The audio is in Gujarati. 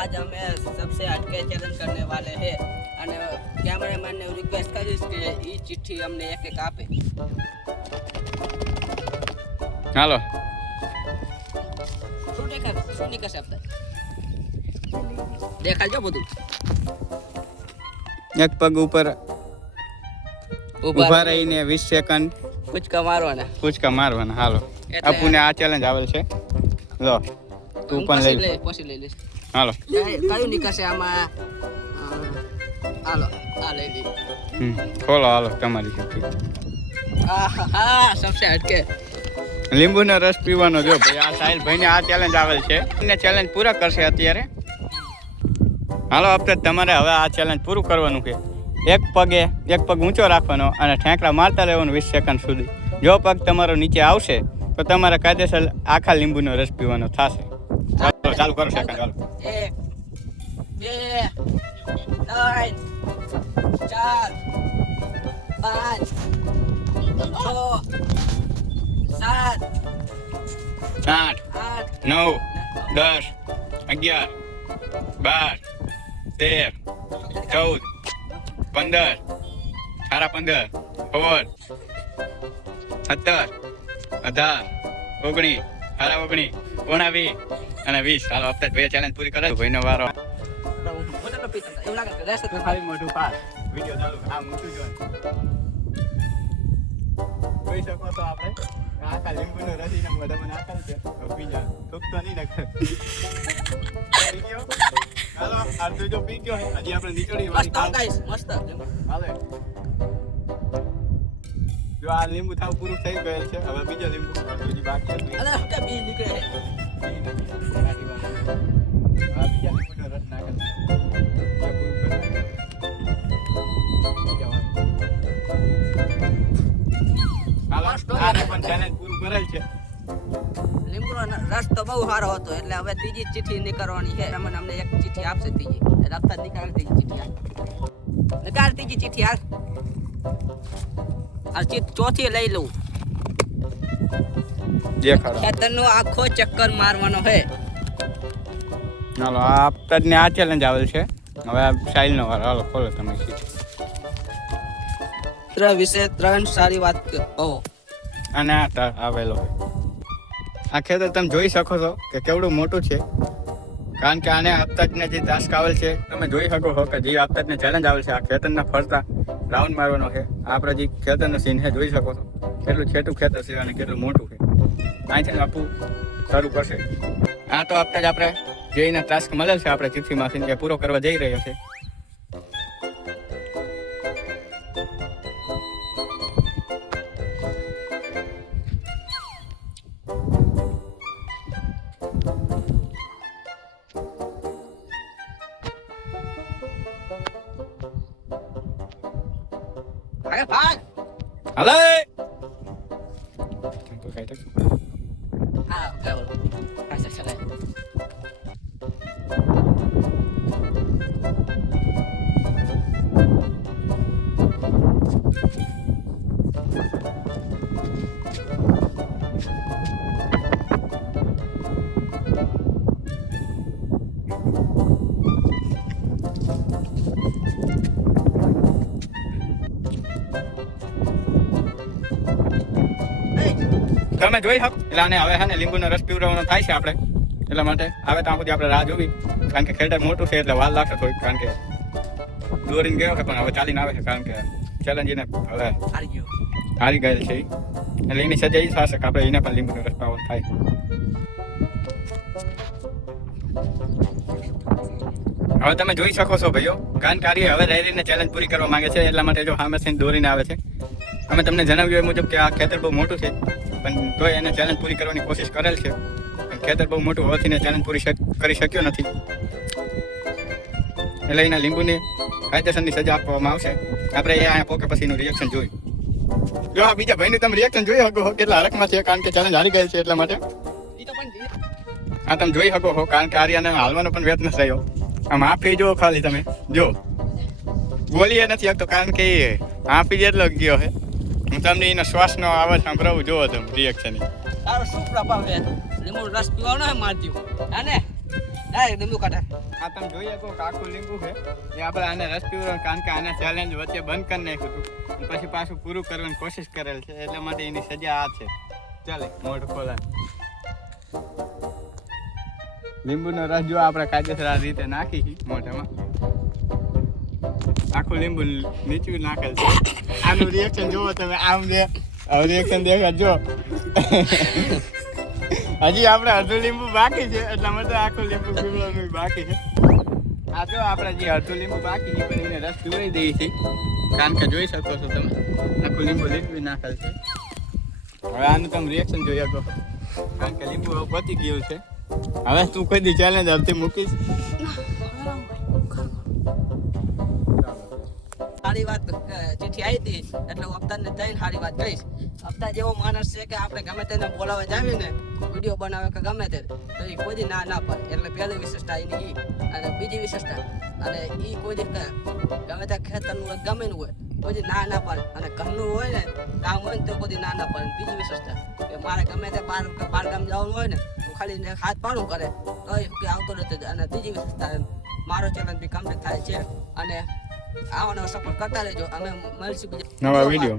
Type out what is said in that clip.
आज हमें सबसे हटके चैलेंज करने वाले हैं અને કેમેરામેન ને રિક્વેસ્ટ કરીશ કે ઈ ચિઠ્ઠી અમને એક એક આપે. હાલો શું નીકળશે આપણે દેખાડજો બધું. એક પગ ઉપર ઊભા રહીને 20 સેકન્ડ કૂચકા મારવાના. હાલો અપુને આ ચેલેન્જ આવેલ છે. લો તું પણ લઈ પછી લઈ લઈશ. હાલો કયું નીકળશે આમાં? હાલો આ લઈ લઈ. ખોલો હાલો તમારી શક્તિ. હા સબસે હટકે લીંબુનો રસ પીવાનો. જો ભાઈ આ સાહિલ ભાઈને આ ચેલેન્જ આવેલ છે એને ચેલેન્જ પૂરા કરશે અત્યારે. હાલો આપણે તમારે હવે આ ચેલેન્જ પૂરું કરવાનું છે. એક પગ ઊંચો રાખવાનો અને ઠેંકડા મારતા રહેવાનું 20 સેકન્ડ સુધી. જો પગ તમારો નીચે આવશે તો તમારે કાયદેસર આખા લીંબુનો રસ પીવાનો થશે. ચાલુ કરો સેકન્ડ. ચાલો 1 2 3 4 5 6 7 8 9 10 11 12 13 14 15 18 16 17 18 19 19 અને 20. હાલો આપણે બે ચેલેન્જ પૂરી કરે ભાઈનો વારો. મોટું પાસ વિડિયો ચાલુ. આ મોટું જોઈ શકો તો આપણે આખા લીંબુનો રસીને બધામાં નાખેલ છે. પીજા થૂકતો નહીં નાખતો. હાલો આ જો પી ગયો હજી આપણે નીચોડી વાળી મસ્ત હાલે. જો આ લીંબુ થાવ પૂરું થઈ ગયેલ છે. હવે બીજો લીંબુ બીજી બાકી હતી. અરે કે બી નીકળે. આ બીજા લીંબુનો રસ નાખેલ છે. લીંબુનો રસ તો બહુ સારો હતો એટલે હવે ત્રીજી ચિઠ્ઠી નીકળવાની છે. અમને એક ચિઠ્ઠી આપશે ત્રીજી. રફતા નીકળ ત્રીજી ચિઠ્ઠી નીકળ ત્રીજી ચિઠ્ઠી હાલ. આ ચોથી લઈ લઉં. ખેતરનો આખો ચક્કર મારવાનો છે. હાલો આ આપને આ ચેલેન્જ આવેલ છે. હવે આ સાહિલનો વારો. હાલો ખોલો તમે. વિશે 3 સારી વાત કહો. અને આ આવેલો આ ખેતર તમે જોઈ શકો છો કે કેવડું મોટું છે. કારણ કે આને આપતાજને જે ટાસ્ક આવેલ છે તમે જોઈ શકો છો કે જે આપતાજને ચેલેન્જ આવેલ છે આ ખેતરના ફરતા રાઉન્ડ મારવાનો છે. આપણે જે ખેતરનો સીન છે જોઈ શકો છો કેટલું છેટું ખેતર છે અને કેટલું મોટું છે. અહીંથી આપવું શરૂ કરશે. આ તો આપતા જ આપણે જે એના ટાસ્ક મળેલ છે આપણે ચિઠ્ઠીમાંથી એ પૂરો કરવા જઈ રહ્યો છે. હાલે તમે જોઈ શકો. એટલે આને હવે છે ને લીંબુનો રસ પીવડાવવાનો થાય છે આપણે. એટલા માટે આવે ત્યાં સુધી આપણે રાહ જોવી. કારણ કે ખેતર મોટું છે એટલે વાર લાગશે થોડીક. કારણ કે દોરીને ગયો છે પણ હવે ચાલીને આવે છે. કારણ કે ચેલેન્જ એને હવે હારી ગયેલ છે. એટલે એની સજા એ થશે કે આપણે એને પણ લીંબુનો રસ પાવાનો થાય. હવે તમે જોઈ શકો છો ભાઈઓ. કારણ કે હવે રહીને ચેલેન્જ પૂરી કરવા માંગે છે. એટલા માટે જો સામે દોરીને આવે છે. અમે તમને જણાવ્યું એ મુજબ કે આ ખેતર બહુ મોટું છે પણ તોય એને ચેલેન્જ પૂરી કરવાની કોશિશ કરેલ છે. પણ ખેતર બહુ મોટું હોવાથી ચેલેન્જ પૂરી કરી શક્યો નથી. એટલે એના લીંબુની કાયદેસરની સજા આપવામાં આવશે. આપણે એ અહીંયા પોકે પછીનું રિએક્શન જોયું. જો આ બીજા ભાઈનું તમે રિએક્શન જોઈ શકો કેટલા હરખમાં છે. કારણ કે ચેલેન્જ હારી ગયેલ છે એટલા માટે. આ તમે જોઈ શકો છો. કારણ કે આર્યાને હાલવાનો પણ વેત નથી રહ્યો. આમ આપી જો ખાલી તમે જો બોલીએ નથી શકતો. કારણ કે આપી જેટલો ગયો છે. હું તમને એનો શ્વાસનો અવાજ સાંભળવું જોવો તમે રિએક્શન. તારો શું પ્રભાવ છે? લીંબુ રસ પીવાનો હે મારતી. આને ડાયરેક્ટ લીંબુ કાઢે. આ તમે જોઈ શકો કે આખું લીંબુ છે એ આપણે આને રસ પીવડાવવાનું, કારણ કે આને ચેલેન્જ વચ્ચે બંધ કરી નાખ્યું હતું પછી પાછું પૂરું કરવાની કોશિશ કરેલ છે, એટલા માટે એની સજા આ છે. ચાલે મોઢું ખોલાય. લીંબુનો રસ જો આપણે કાયદેસર આ રીતે નાખી છે મોઢામાં. આખું લીંબુ નીચું નાખેલ છે. આનું રિએક્શન જુઓ તમે, આમ જે રિએક્શન દેખા જો. હજી આપણે અડધું લીંબુ બાકી છે, એટલા માટે આખું લીંબુ પીવડાવવાનું બાકી છે. આ જો આપણે જે અડધું લીંબુ બાકી છે પણ એને રસ પીવડાવી દઈએ છીએ, કારણ કે જોઈ શકો છો તમે આખું લીંબુ લીંબુ નાખેલ છે. હવે આનું તમે રિએક્શન જોઈ શકો, કારણ કે લીંબુ હવે પતી ગયું છે. હવે તું કોઈ દી ચેલેન્જ હરથી મૂકીશ? સારી વાત ચિઠ્ઠી આવી હતી એટલે હું અફતારને થઈને સારી વાત કહીશ. અફતાર જેવો માણસ છે કે આપણે ગમે તેને બોલાવવા જાવીએ ને, વિડીયો બનાવે કે ગમે તે, તો એ કોઈ દી ના ના પડે. એટલે પહેલી વિશેષતા એની ઈ. અને બીજી વિશેષતા, અને એ કોઈ દી ગમે તે ખેતરનું ગમે નું હોય કોઈ દી ના ના પાડે. અને ઘરનું હોય ને કામ હોય ને તો કોઈ દી ના ના પાડે. બીજી વિશેષતા કે મારે ગમે તે બાર ગામ જવાનું હોય ને હું ખાલી હાથ પાડું કરે તો એ આવતો નથી. અને ત્રીજી વિશેષતા મારો ચેલેન્જ બી કમ્પ્લીટ થાય છે. અને આવાનો સપોર્ટ કરતા રહેજો. અમે મળશું નવા વિડીયો.